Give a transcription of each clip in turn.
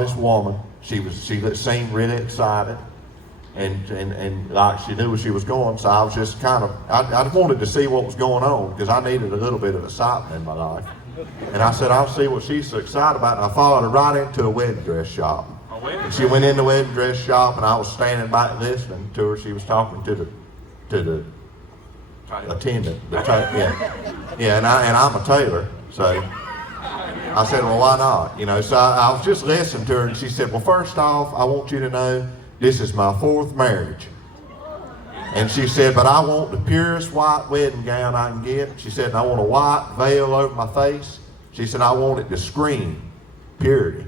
this woman. She seemed really excited, and like she knew where she was going. So I was just kind of, I just wanted to see what was going on because I needed a little bit of excitement in my life. And I said, I'll see what she's so excited about. And I followed her right into a wedding dress shop. And she went in the wedding dress shop, and I was standing back listening to her. She was talking to the attendant. And I'm a tailor, so I said, well, why not? You know, so I was just listening to her, and she said, well, first off, I want you to know this is my 4th marriage. And she said, but I want the purest white wedding gown I can get. She said, and I want a white veil over my face. She said, I want it to scream purity.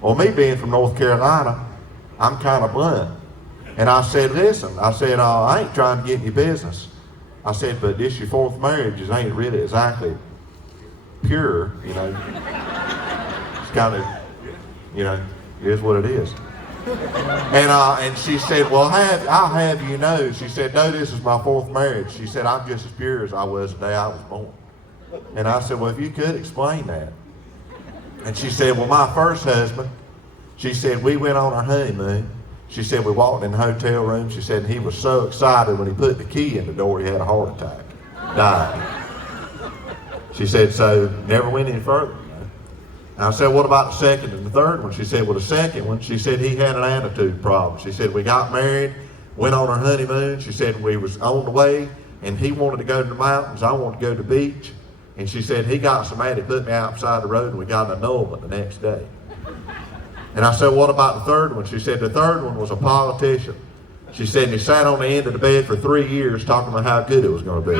Well, me being from North Carolina, I'm kind of blunt. And I said, listen, I said, I ain't trying to get in your business. I said, but this your 4th marriage ain't really exactly pure, you know. It's kind of, you know, it is what it is. And she said, well, I'll have you know, she said, no, this is my 4th marriage. She said, I'm just as pure as I was the day I was born. And I said, well, if you could explain that. And she said, well, my first husband, she said, we went on our honeymoon. She said, we walked in the hotel room. She said, and he was so excited when he put the key in the door, he had a heart attack, died. She said, so never went any further. And I said, what about the second and the third one? She said, well, the second one, she said he had an attitude problem. She said, we got married, went on our honeymoon. She said, we was on the way, and he wanted to go to the mountains. I wanted to go to the beach. And she said, he got so mad he put me outside the road, and we got an annulment the next day. And I said, what about the third one? She said, the third one was a politician. She said, he sat on the end of the bed for 3 years talking about how good it was going to be.